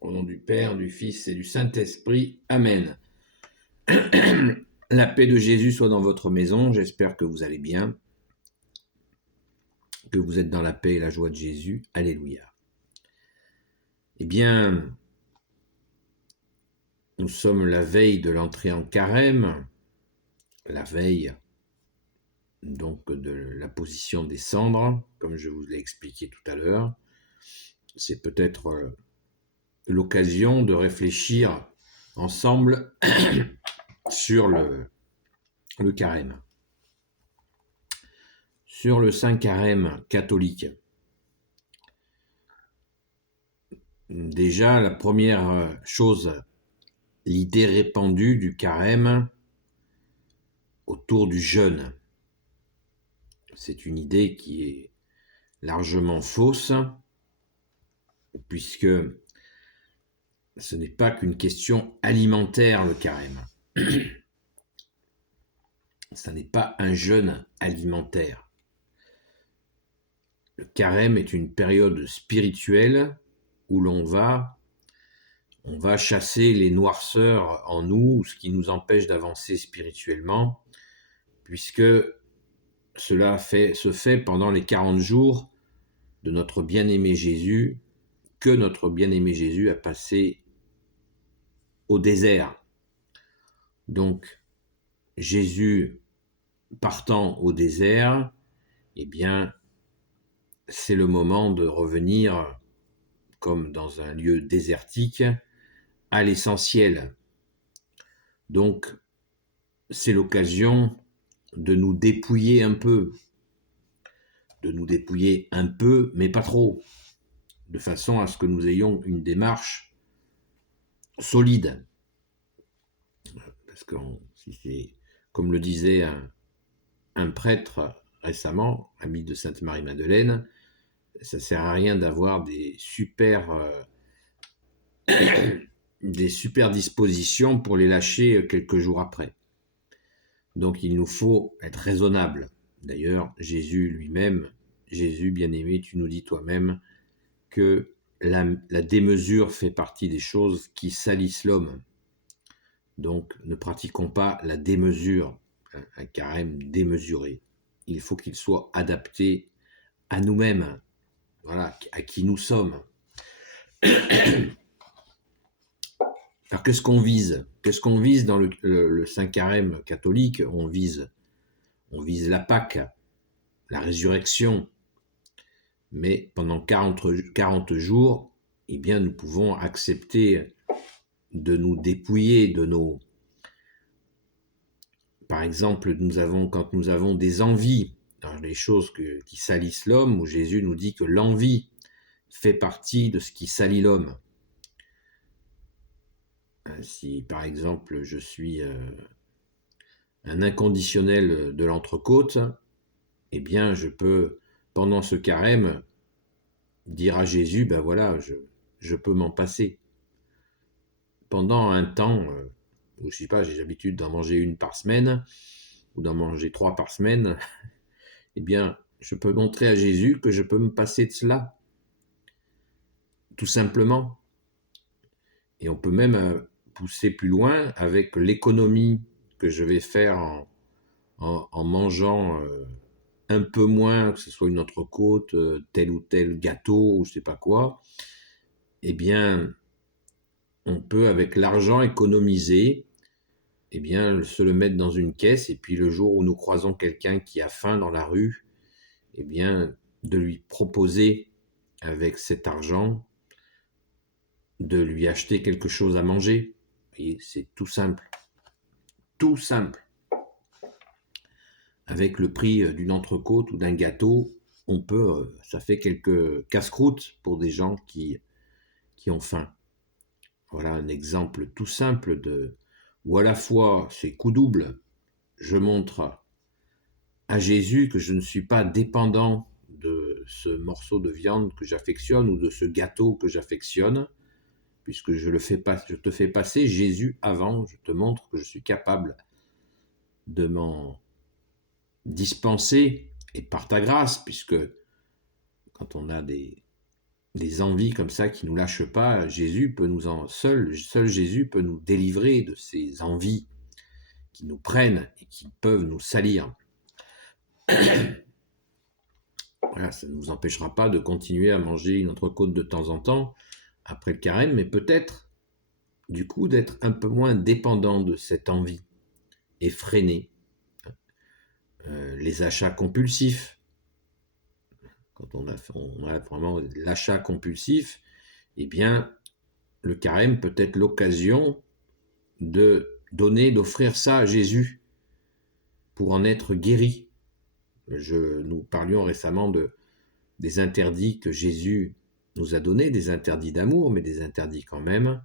Au nom du Père, du Fils et du Saint-Esprit. Amen. La paix de Jésus soit dans votre maison. J'espère que vous allez bien, que vous êtes dans la paix et la joie de Jésus. Alléluia. Eh bien, nous sommes la veille de l'entrée en carême, la veille donc de la position des cendres, comme je vous l'ai expliqué tout à l'heure. C'est peut-être l'occasion de réfléchir ensemble sur le carême. Sur le Saint Carême catholique. Déjà, la première chose, l'idée répandue du carême autour du jeûne. C'est une idée qui est largement fausse, puisque ce n'est pas qu'une question alimentaire, le carême. Ce n'est pas un jeûne alimentaire. Le carême est une période spirituelle où l'on va chasser les noirceurs en nous, ce qui nous empêche d'avancer spirituellement, puisque cela se fait pendant les 40 jours de notre bien-aimé Jésus, que notre bien-aimé Jésus a passé au désert. Donc, Jésus partant au désert, eh bien, c'est le moment de revenir, comme dans un lieu désertique, à l'essentiel. Donc, c'est l'occasion de nous dépouiller un peu, mais pas trop, de façon à ce que nous ayons une démarche solide. Parce que si c'est, comme le disait un prêtre récemment, ami de Sainte Marie-Madeleine, ça ne sert à rien d'avoir des super dispositions pour les lâcher quelques jours après. Donc il nous faut être raisonnable. D'ailleurs, Jésus lui-même, Jésus bien-aimé, tu nous dis toi-même que la démesure fait partie des choses qui salissent l'homme. Donc ne pratiquons pas la démesure, un carême démesuré. Il faut qu'il soit adapté à nous-mêmes, voilà, à qui nous sommes. Alors qu'est-ce qu'on vise ? Qu'est-ce qu'on vise dans le Saint Carême catholique ? On vise la Pâque, la résurrection. Mais pendant 40 jours, eh bien, nous pouvons accepter de nous dépouiller de nos... Par exemple, quand nous avons des envies, dans les choses qui salissent l'homme, où Jésus nous dit que l'envie fait partie de ce qui salit l'homme. Si, par exemple, je suis un inconditionnel de l'Entrecôte, eh bien, je peux, pendant ce carême, dire à Jésus, ben voilà, je peux m'en passer. Pendant un temps, où je sais pas, j'ai l'habitude d'en manger une par semaine, ou d'en manger 3 par semaine, eh bien, je peux montrer à Jésus que je peux me passer de cela, tout simplement. Et on peut même pousser plus loin avec l'économie que je vais faire en mangeant un peu moins, que ce soit une entrecôte, tel ou tel gâteau, ou je sais pas quoi. Eh bien, on peut, avec l'argent économisé, eh bien, se le mettre dans une caisse, et puis le jour où nous croisons quelqu'un qui a faim dans la rue, eh bien, de lui proposer, avec cet argent, de lui acheter quelque chose à manger. Et c'est tout simple. Tout simple. Avec le prix d'une entrecôte ou d'un gâteau, on peut, ça fait quelques casse-croûtes pour des gens qui ont faim. Voilà un exemple tout simple où à la fois c'est coup double, je montre à Jésus que je ne suis pas dépendant de ce morceau de viande que j'affectionne ou de ce gâteau que j'affectionne, puisque je te fais passer Jésus avant, je te montre que je suis capable de m'en dispenser, et par ta grâce, puisque quand on a des des envies comme ça qui nous lâchent pas, seul Jésus peut nous délivrer de ces envies qui nous prennent et qui peuvent nous salir. Voilà, ça ne nous empêchera pas de continuer à manger une entrecôte de temps en temps après le carême, mais peut-être du coup d'être un peu moins dépendant de cette envie et freiner les achats compulsifs. Quand on a vraiment l'achat compulsif, eh bien, le carême peut être l'occasion d'offrir ça à Jésus pour en être guéri. Nous parlions récemment des interdits que Jésus nous a donnés, des interdits d'amour, mais des interdits quand même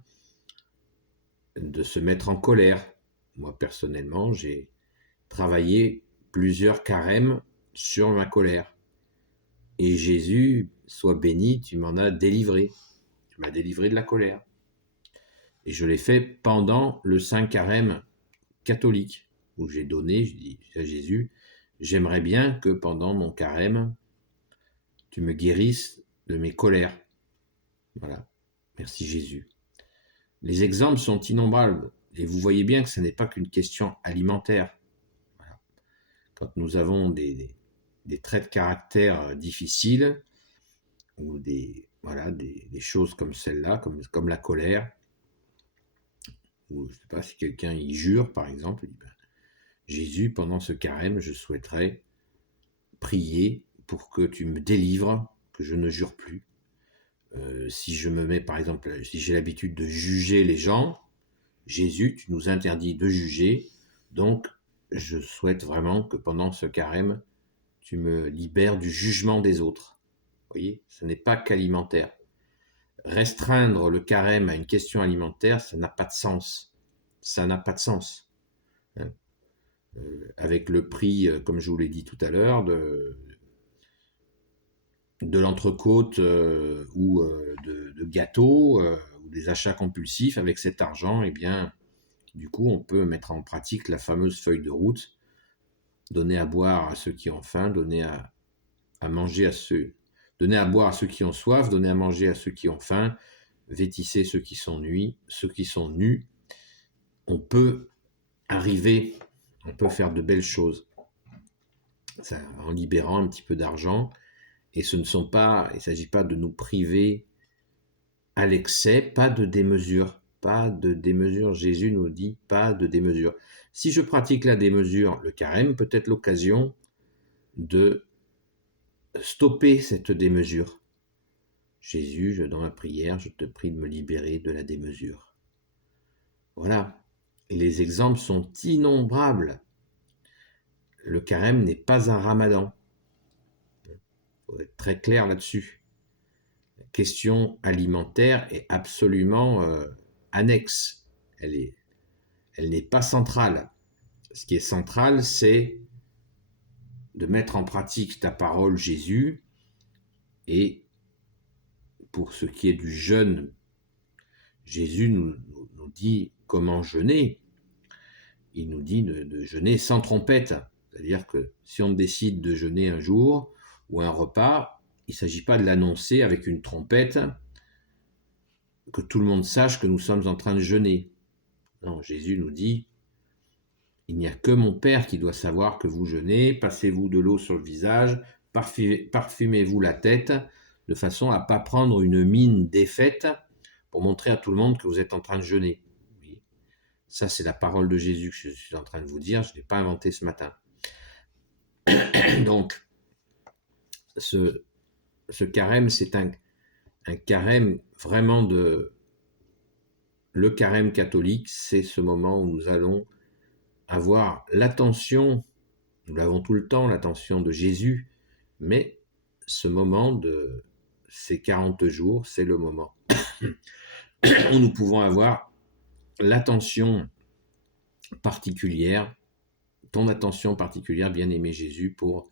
de se mettre en colère. Moi, personnellement, j'ai travaillé plusieurs carèmes sur ma colère. Et Jésus, sois béni, tu m'en as délivré. Tu m'as délivré de la colère. Et je l'ai fait pendant le Saint Carême catholique, où j'ai dit à Jésus, j'aimerais bien que pendant mon carême, tu me guérisses de mes colères. Voilà. Merci Jésus. Les exemples sont innombrables. Et vous voyez bien que ce n'est pas qu'une question alimentaire. Voilà. Quand nous avons des traits de caractère difficiles, ou des choses comme celle-là, comme la colère, ou je ne sais pas, si quelqu'un y jure, par exemple, il dit, Jésus, pendant ce carême, je souhaiterais prier pour que tu me délivres, que je ne jure plus. Si je me mets, par exemple, si j'ai l'habitude de juger les gens, Jésus, tu nous interdis de juger, donc je souhaite vraiment que pendant ce carême, tu me libères du jugement des autres. Vous voyez, ce n'est pas qu'alimentaire. Restreindre le carême à une question alimentaire, ça n'a pas de sens. Ça n'a pas de sens. Avec le prix, comme je vous l'ai dit tout à l'heure, de l'entrecôte ou de gâteaux ou des achats compulsifs, avec cet argent, eh bien, du coup, on peut mettre en pratique la fameuse feuille de route, donner à boire à ceux qui ont faim, donner à boire à ceux qui ont soif, donner à manger à ceux qui ont faim, vêtisser ceux qui sont nus. On peut faire de belles choses en libérant un petit peu d'argent. Et il ne s'agit pas de nous priver à l'excès, pas de démesure. Pas de démesure. Jésus nous dit pas de démesure. Si je pratique la démesure, le carême peut être l'occasion de stopper cette démesure. Jésus, dans ma prière, je te prie de me libérer de la démesure. Voilà. Et les exemples sont innombrables. Le carême n'est pas un ramadan. Il faut être très clair là-dessus. La question alimentaire est absolument annexe. Elle n'est pas centrale. Ce qui est central, c'est de mettre en pratique ta parole, Jésus, et pour ce qui est du jeûne, Jésus nous dit comment jeûner. Il nous dit de jeûner sans trompette. C'est-à-dire que si on décide de jeûner un jour ou un repas, il ne s'agit pas de l'annoncer avec une trompette, que tout le monde sache que nous sommes en train de jeûner. Non, Jésus nous dit, il n'y a que mon Père qui doit savoir que vous jeûnez, passez-vous de l'eau sur le visage, parfumez-vous la tête, de façon à ne pas prendre une mine défaite pour montrer à tout le monde que vous êtes en train de jeûner. Oui. Ça, c'est la parole de Jésus que je suis en train de vous dire, je ne l'ai pas inventé ce matin. Donc, ce carême, c'est un carême vraiment le carême catholique, c'est ce moment où nous allons avoir l'attention, nous l'avons tout le temps, l'attention de Jésus, mais ce moment de ces 40 jours, c'est le moment où nous pouvons avoir l'attention particulière, ton attention particulière, bien-aimé Jésus, pour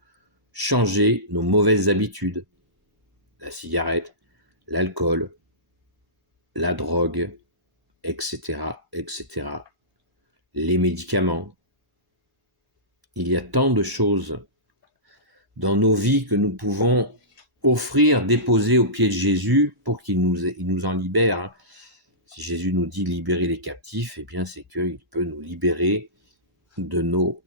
changer nos mauvaises habitudes, la cigarette, l'alcool, la drogue, etc., etc., les médicaments. Il y a tant de choses dans nos vies que nous pouvons offrir, déposer aux pieds de Jésus pour qu'il nous en libère. Hein. Si Jésus nous dit libérer les captifs, eh bien c'est qu'il peut nous libérer de nos...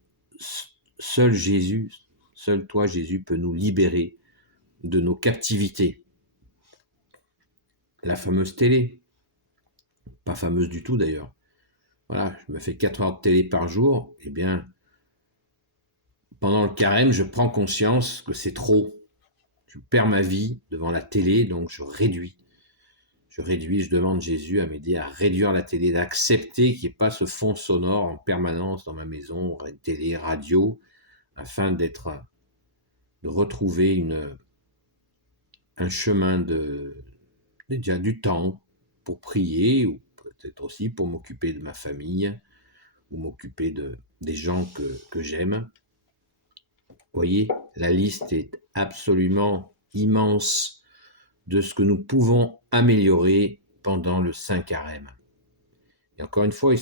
Seul Jésus, seul toi Jésus peut nous libérer de nos captivités. La fameuse télé, pas fameuse du tout d'ailleurs. Voilà, je me fais 4 heures de télé par jour, eh bien, pendant le carême, je prends conscience que c'est trop. Je perds ma vie devant la télé, donc je réduis. Je demande Jésus à m'aider à réduire la télé, d'accepter qu'il n'y ait pas ce fond sonore en permanence dans ma maison, télé, radio, afin de retrouver un chemin déjà du temps pour prier, ou peut-être aussi pour m'occuper de ma famille, ou m'occuper des gens que j'aime. Vous voyez, la liste est absolument immense de ce que nous pouvons améliorer pendant le Saint Carême. Et encore une fois,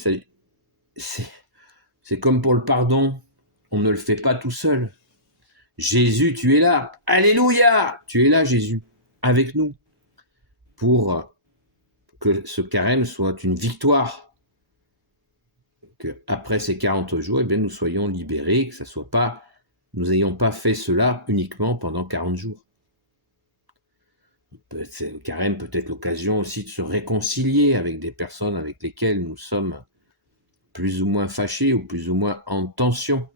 c'est comme pour le pardon, on ne le fait pas tout seul. Jésus, tu es là. Alléluia! Tu es là, Jésus, avec nous, pour que ce carême soit une victoire. Qu'après ces 40 jours, eh bien, nous soyons libérés, que nous n'ayons pas fait cela uniquement pendant 40 jours. Le carême peut être l'occasion aussi de se réconcilier avec des personnes avec lesquelles nous sommes plus ou moins fâchés ou plus ou moins en tension.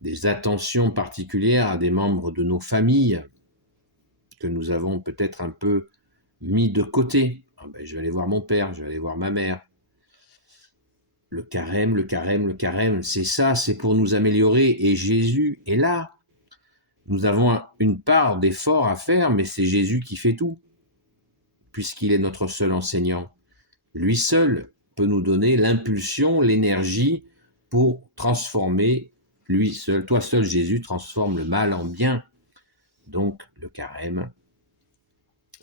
Des attentions particulières à des membres de nos familles que nous avons peut-être un peu mis de côté. Je vais aller voir mon père, je vais aller voir ma mère. Le carême, c'est ça, c'est pour nous améliorer. Et Jésus est là. Nous avons une part d'effort à faire, mais c'est Jésus qui fait tout, puisqu'il est notre seul enseignant. Lui seul peut nous donner l'impulsion, l'énergie pour transformer, lui seul. Toi seul, Jésus, transforme le mal en bien. Donc, le carême,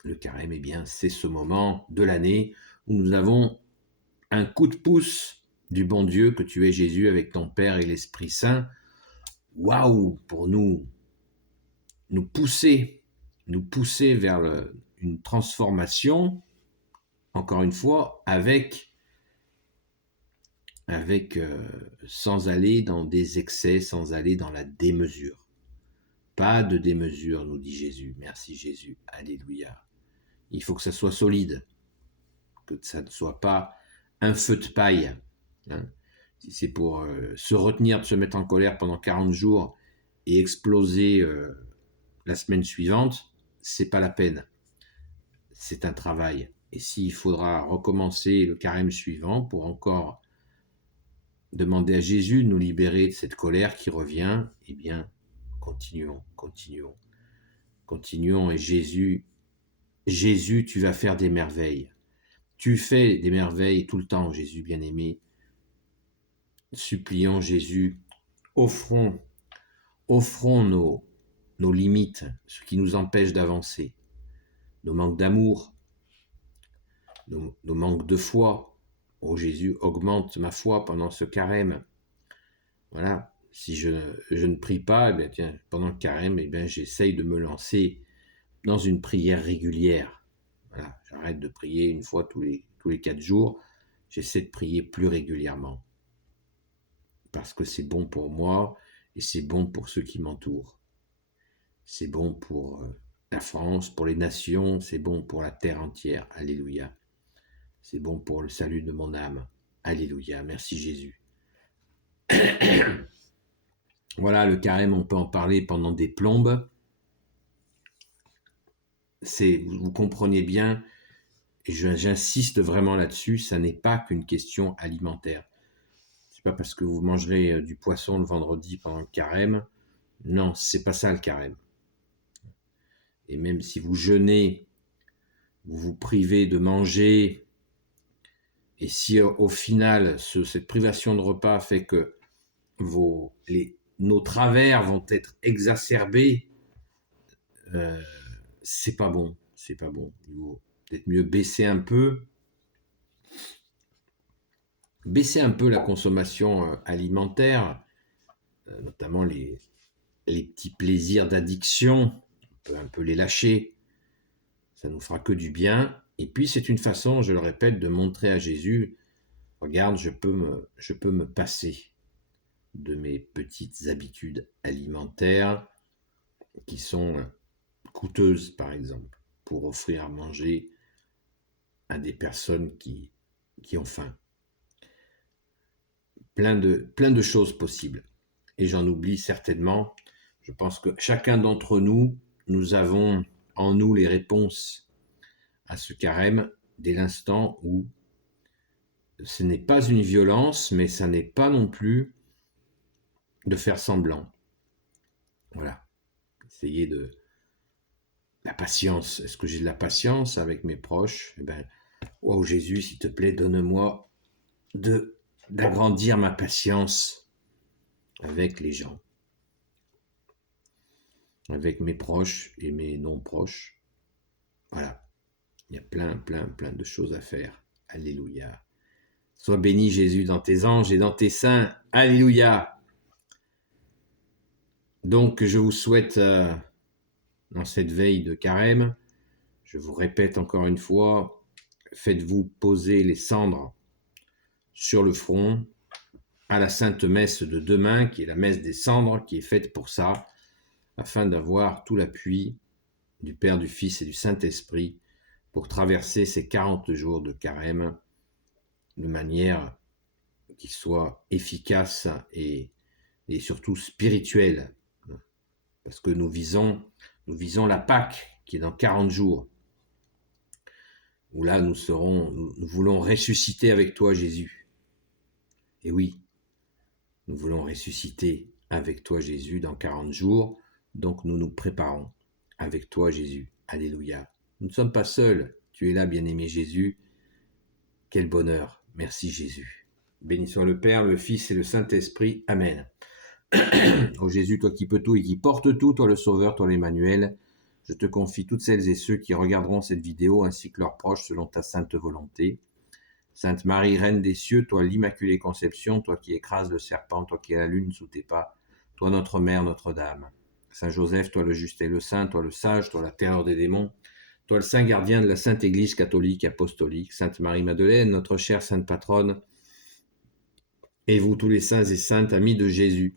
eh bien, c'est ce moment de l'année où nous avons un coup de pouce du bon Dieu que tu es, Jésus, avec ton Père et l'Esprit Saint. Waouh, pour nous pousser vers une transformation, encore une fois, sans aller dans des excès, sans aller dans la démesure. Pas de démesure, nous dit Jésus. Merci Jésus. Alléluia. Il faut que ça soit solide, que ça ne soit pas un feu de paille. Hein. Si c'est pour se retenir de se mettre en colère pendant 40 jours et exploser la semaine suivante, c'est pas la peine. C'est un travail. Et s'il faudra recommencer le carême suivant pour encore demander à Jésus de nous libérer de cette colère qui revient, eh bien, continuons. Et Jésus, tu vas faire des merveilles. Tu fais des merveilles tout le temps, Jésus bien-aimé. Supplions Jésus, offrons nos limites, ce qui nous empêche d'avancer, nos manques d'amour, nos manques de foi. Oh Jésus, augmente ma foi pendant ce carême. Voilà, si je ne prie pas, eh bien, tiens, pendant le carême, eh bien, j'essaye de me lancer dans une prière régulière. Voilà, j'arrête de prier une fois tous les 4 jours. J'essaie de prier plus régulièrement. Parce que c'est bon pour moi et c'est bon pour ceux qui m'entourent. C'est bon pour la France, pour les nations, c'est bon pour la terre entière. Alléluia. C'est bon pour le salut de mon âme. Alléluia. Merci Jésus. Voilà, le carême, on peut en parler pendant des plombes. Vous comprenez bien, et j'insiste vraiment là-dessus, ça n'est pas qu'une question alimentaire. C'est pas parce que vous mangerez du poisson le vendredi pendant le carême. Non, c'est pas ça le carême. Et même si vous jeûnez, vous vous privez de manger, et si au final, cette privation de repas fait que nos travers vont être exacerbés, c'est pas bon. Il vaut peut-être mieux baisser un peu la consommation alimentaire, notamment les petits plaisirs d'addiction, peut un peu les lâcher, ça nous fera que du bien. Et puis c'est une façon, je le répète, de montrer à Jésus, regarde, je peux me passer de mes petites habitudes alimentaires qui sont coûteuses, par exemple, pour offrir à manger à des personnes qui ont faim. Plein de choses possibles. Et j'en oublie certainement. Je pense que chacun d'entre nous, nous avons en nous les réponses à ce carême dès l'instant où ce n'est pas une violence, mais ça n'est pas non plus de faire semblant. Voilà. Essayer de... La patience. Est-ce que j'ai de la patience avec mes proches? Eh bien, oh Jésus, s'il te plaît, donne-moi d'agrandir ma patience avec les gens, avec mes proches et mes non-proches. Voilà. Il y a plein de choses à faire. Alléluia. Sois béni Jésus dans tes anges et dans tes saints. Alléluia. Donc je vous souhaite dans cette veille de carême, je vous répète encore une fois, faites-vous poser les cendres sur le front à la sainte messe de demain, qui est la messe des cendres, qui est faite pour ça, afin d'avoir tout l'appui du Père, du Fils et du Saint-Esprit pour traverser ces 40 jours de carême de manière qui soit efficace et surtout spirituelle. Parce que nous visons la Pâque qui est dans 40 jours. Où là nous voulons ressusciter avec toi Jésus. Et oui, nous voulons ressusciter avec toi Jésus dans 40 jours. Donc nous nous préparons avec toi Jésus. Alléluia. Nous ne sommes pas seuls. Tu es là, bien-aimé Jésus. Quel bonheur. Merci Jésus. Béni soit le Père, le Fils et le Saint-Esprit. Amen. Ô Jésus, toi qui peux tout et qui portes tout, toi le Sauveur, toi l'Emmanuel, je te confie toutes celles et ceux qui regarderont cette vidéo ainsi que leurs proches selon ta sainte volonté. Sainte Marie, Reine des cieux, toi l'Immaculée Conception, toi qui écrases le serpent, toi qui as la lune sous tes pas, toi notre Mère, Notre-Dame. Saint Joseph, toi le juste et le saint, toi le sage, toi la terreur des démons, toi le saint gardien de la Sainte Église catholique et apostolique. Sainte Marie-Madeleine, notre chère sainte patronne, et vous tous les saints et saintes, amis de Jésus.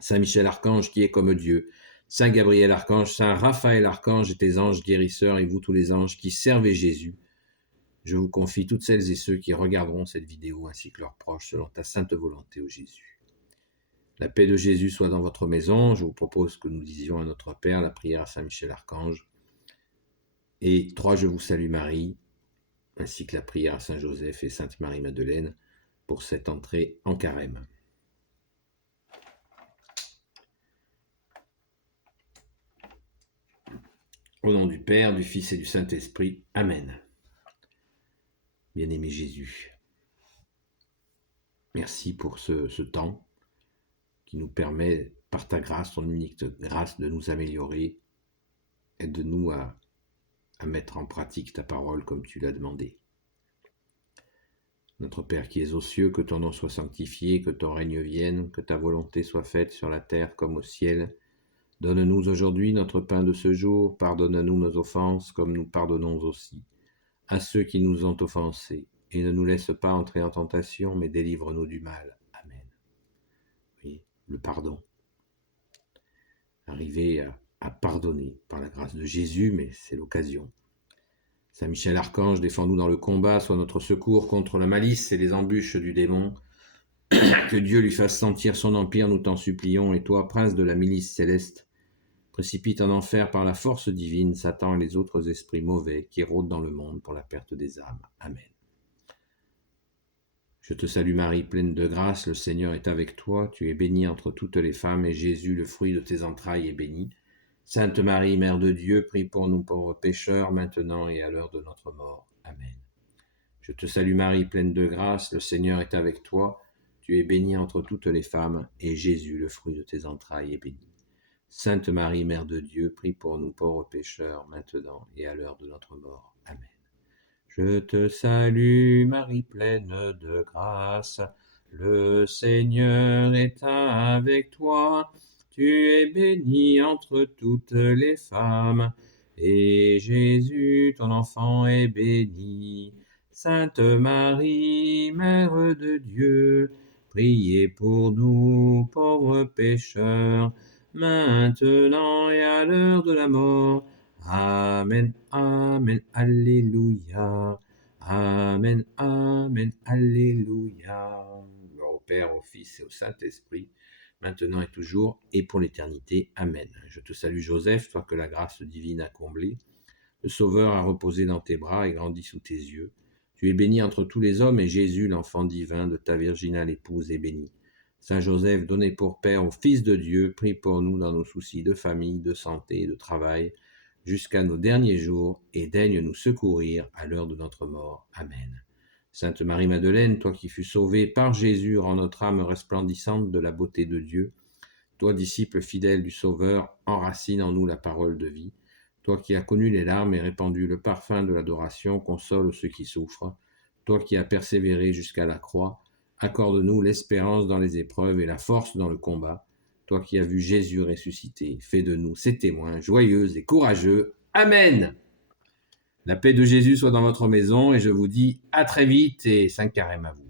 Saint Michel Archange qui est comme Dieu, Saint Gabriel Archange, Saint Raphaël Archange et tes anges guérisseurs et vous tous les anges qui servez Jésus. Je vous confie toutes celles et ceux qui regarderont cette vidéo ainsi que leurs proches selon ta sainte volonté, ô Jésus. La paix de Jésus soit dans votre maison. Je vous propose que nous disions à notre Père la prière à Saint Michel Archange. Et 3 Je vous salue Marie, ainsi que la prière à Saint Joseph et Sainte Marie-Madeleine pour cette entrée en carême. Au nom du Père, du Fils et du Saint-Esprit. Amen. Bien-aimé Jésus, merci pour ce temps qui nous permet, par ta grâce, ton unique grâce, de nous améliorer. Aide-nous à mettre en pratique ta parole comme tu l'as demandé. Notre Père qui es aux cieux, que ton nom soit sanctifié, que ton règne vienne, que ta volonté soit faite sur la terre comme au ciel. Donne-nous aujourd'hui notre pain de ce jour, pardonne-nous nos offenses comme nous pardonnons aussi à ceux qui nous ont offensés, et ne nous laisse pas entrer en tentation, mais délivre-nous du mal. Amen. Oui, le pardon. Arriver à pardonner par la grâce de Jésus, mais c'est l'occasion. Saint Michel Archange, défends-nous dans le combat, sois notre secours contre la malice et les embûches du démon. Que Dieu lui fasse sentir son empire, nous t'en supplions, et toi, prince de la milice céleste, précipite en enfer par la force divine Satan et les autres esprits mauvais qui rôdent dans le monde pour la perte des âmes. Amen. Je te salue Marie, pleine de grâce, le Seigneur est avec toi, tu es bénie entre toutes les femmes, et Jésus, le fruit de tes entrailles, est béni. Sainte Marie, Mère de Dieu, prie pour nous pauvres pécheurs, maintenant et à l'heure de notre mort. Amen. Je te salue Marie, pleine de grâce, le Seigneur est avec toi, tu es bénie entre toutes les femmes, et Jésus, le fruit de tes entrailles, est béni. Sainte Marie, Mère de Dieu, prie pour nous pauvres pécheurs, maintenant et à l'heure de notre mort. Amen. Je te salue, Marie pleine de grâce, le Seigneur est avec toi. Tu es bénie entre toutes les femmes, et Jésus, ton enfant, est béni. Sainte Marie, Mère de Dieu, priez pour nous, pauvres pécheurs, maintenant et à l'heure de la mort. Amen, Amen, Alléluia. Amen, Amen, Alléluia. Gloire au Père, au Fils et au Saint-Esprit, maintenant et toujours, et pour l'éternité. Amen. Je te salue Joseph, toi que la grâce divine a comblé. Le Sauveur a reposé dans tes bras et grandi sous tes yeux. Tu es béni entre tous les hommes, et Jésus, l'enfant divin de ta virginale épouse, est béni. Saint Joseph, donné pour Père au Fils de Dieu, prie pour nous dans nos soucis de famille, de santé et de travail, jusqu'à nos derniers jours, et daigne nous secourir à l'heure de notre mort. Amen. Sainte Marie-Madeleine, toi qui fus sauvée par Jésus, rends notre âme resplendissante de la beauté de Dieu. Toi, disciple fidèle du Sauveur, enracine en nous la parole de vie. Toi qui as connu les larmes et répandu le parfum de l'adoration, console ceux qui souffrent. Toi qui as persévéré jusqu'à la croix, accorde-nous l'espérance dans les épreuves et la force dans le combat. Toi qui as vu Jésus ressuscité, fais de nous ses témoins joyeux et courageux. Amen. La paix de Jésus soit dans votre maison, et je vous dis à très vite et 5 carême à vous.